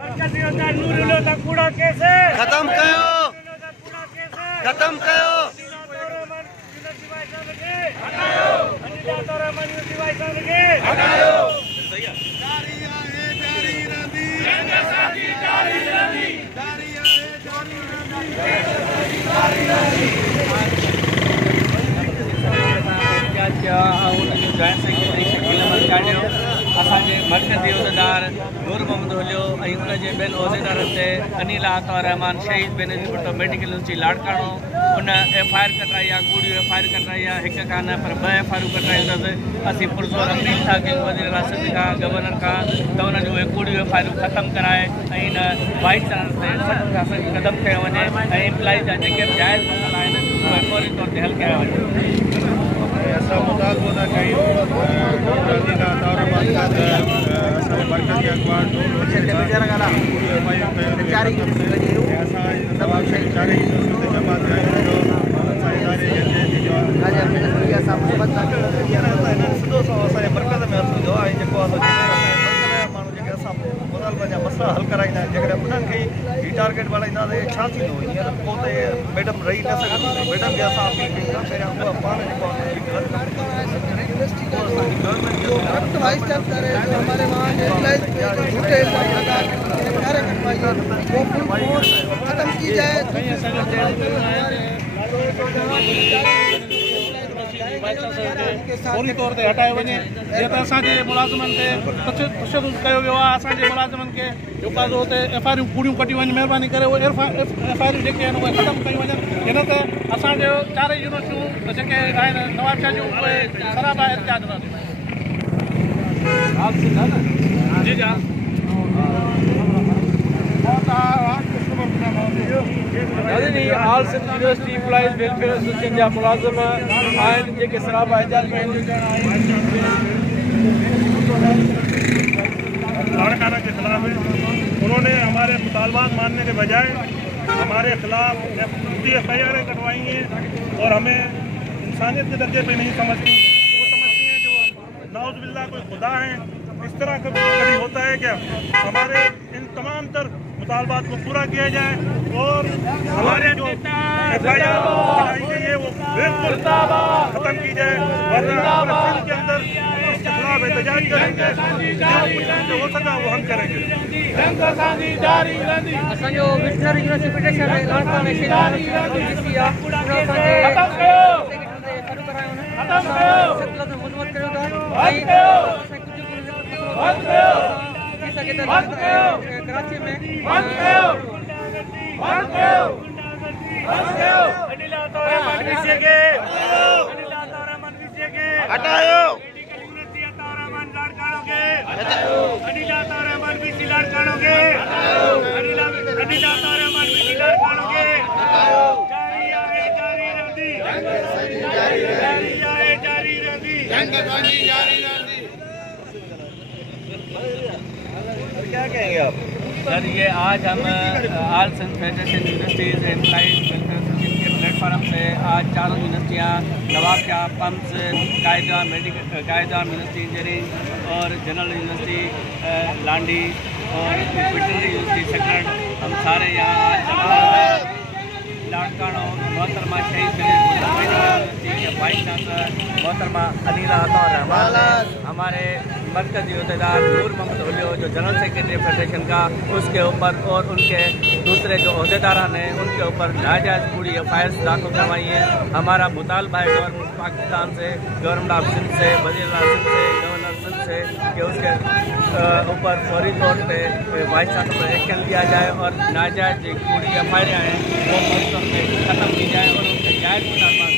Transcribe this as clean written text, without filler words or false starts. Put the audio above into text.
खत्म कयो खत्म कयो जॉइंट सेक्रेटरी शकील अहमद काडियो असांजे मरकज़ी उहदेदार नूर मोहम्मद हुलियो ऐं उनजे ॿियनि उहदेदारनि ते अनिल आतवर रहमान शहीद बेनज़ीर भुट्टो मेडिकल यूनिवर्सिटी लाड़काणो उन FIR कटाई आहे कूड़ियूं FIR कटाई आहे हिकु कान पर 2 FIR कटाई अथसि असीं पुरज़ोर अपील था कयूं वज़ीर रासिद खां गवर्नर खां त उन्हनि जूं उहे कूड़ियूं FIR ख़तमु कराए ऐं इन वाइस चांसलर ते सख़्तु खां सख़्तु क़दम खयो वञे ऐं एम्प्लॉइज़ जा जेके बि जाइज़ मसइला आहिनि उहे फौरी तौर ते हल कया वञनि। ऐसा मुतालबो था कयूं मरकज़ी अखबार मसला हल कराईंदा जैसे उन्हनि खे ही टारगेट बढ़ाईंदासीं छा थींदो हींअर पोइ त मैडम रही न सघंदी मैडम खे असां अपील कयूं था पहिरियां उहा पाण वाइस चांसलर है जो हमारे वहाँ झूठे खत्म की जाए फौरी तौर ते हटाए वञे जीअं त असांजे मुलाज़िमनि ते तशदुद कयो वियो आहे असांजे मुलाज़िमनि खे जेका हुते FIR कूड़ियूं कटियूं वञनि महिरबानी करे उहे FIR जेके आहिनि उहे ख़तमु कयूं वञनि हिन ते असांजो 4 यूनिवर्सिटियूं जेके आहिनि नवाबशाह जूं उहे सराबा एहतिजाज जी जी all Sindh university employees welfare association जा मुलाज़िम आहिनि जेके सराबा एहतिजाज लाड़काना के खिलाफ है। उन्होंने हमारे मुतालबात मानने के बजाय हमारे खिलाफ FIR कटवाई हैं और हमें इंसानियत के दर्जे पे नहीं समझती। वो समझती हैं जो नाउज़ुबिल्लाह कोई खुदा है। इस तरह का कभी होता है क्या? हमारे इन तमाम तर मुतालबात को पूरा किया जाए और हमारे जो FIR कटाई गई है वो बिल्कुल खत्म की जाए वरना पूरे के अंदर इसके खिलाफ एहतजाज करेंगे जो हो सका वो हम करेंगे। असांजो विजनरी यूनिवर्सिटी पिटिशन लाड़काणा में कराची में हटायो क्या कहेंगे आप सर? ये आज हम all Sindh federation universities employees welfare association के प्लेटफॉर्म से आज 4 यूनिवर्सिटियाँ नवाबशाह, पम्स, कायदा यूनिवर्सिटी इंजीनियरिंग और जनरल यूनिवर्सिटी लांडी और वेटरनरी यूनिवर्सिटी सेक्रेट हम सारे यहाँ लाड़काणो मोहतरमा शहीद यूनिवर्सिटी के वाइस चांसलर मोहतरमा अनिल आतवर रहमान, हमारे मरकज़ी उहदेदार नूर मोहम्मद हुलियो जो जनरल सेक्रेटरी फेडरेशन का, उसके ऊपर और उनके दूसरे जो उहदेदारान हैं उनके ऊपर नाजायज़ कूड़ी FIR दाखिल करवाई हैं। हमारा मुतालबा है गवर्नमेंट पाकिस्तान से, गवर्नमेंट ऑफ सिंध से, वज़ीर सिंध से, गवर्नर सिंध से कि उसके ऊपर फौरी तौर पर वाइस चांसलर पर एक्शन लिया जाए और नाजायज़ कूड़ी FIR हैं वो फौरी तौर पर ख़त्म की जाए और उनके जायज़ मुतालबात